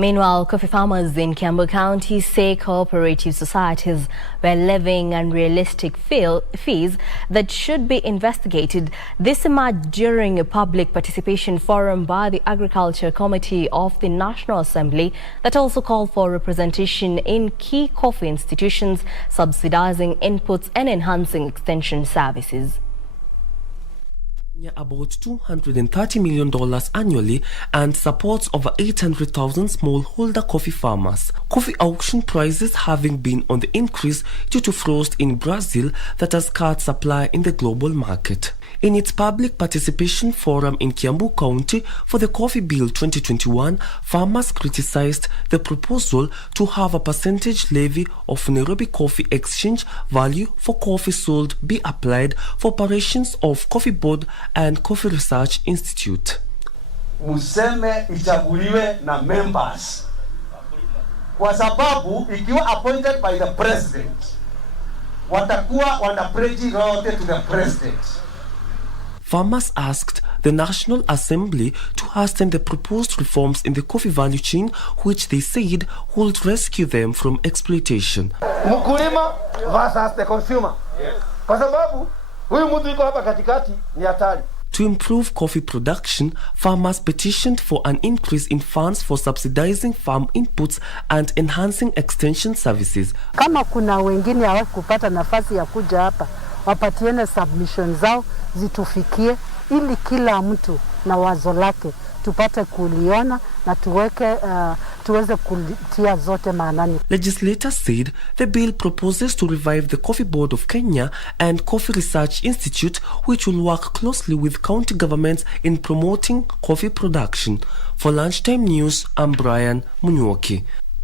Meanwhile, coffee farmers in Kiambu County say cooperative societies were levying unrealistic fees that should be investigated. This emerged during a public participation forum by the Agriculture Committee of the National Assembly that also called for representation in key coffee institutions, subsidizing inputs and enhancing extension services. About $230 million annually and supports over 800,000 smallholder coffee farmers. Coffee auction prices having been on the increase due to frost in Brazil that has cut supply in the global market. In its public participation forum in Kiambu County for the Coffee Bill 2021, farmers criticized the proposal to have a percentage levy of Nairobi Coffee Exchange value for coffee sold be applied for operations of Coffee Board and Coffee Research Institute. Museme ichaguliwe na members. Kwa sababu ikiwa appointed by the president, watakuwa wana pledge loyalty to the president. Farmers asked the National Assembly to hasten the proposed reforms in the coffee value chain, which they said would rescue them from exploitation. Mkulima versus the consumer. Yes. Kwa sababu huyu mtu yuko hapa katikati ni hatari. To improve coffee production, farmers petitioned for an increase in funds for subsidizing farm inputs and enhancing extension services. Kama kuna wengine hawakupata nafasi ya kuja hapa, wapatiene submission zao zitufikie ili kila mtu na wazo lake tupate kuliona na tuweze kutia zote maanani. Legislators said the bill proposes to revive the Coffee Board of Kenya and Coffee Research Institute, which will work closely with county governments in promoting coffee production. For Lunchtime News, I'm Brian Munyuoki.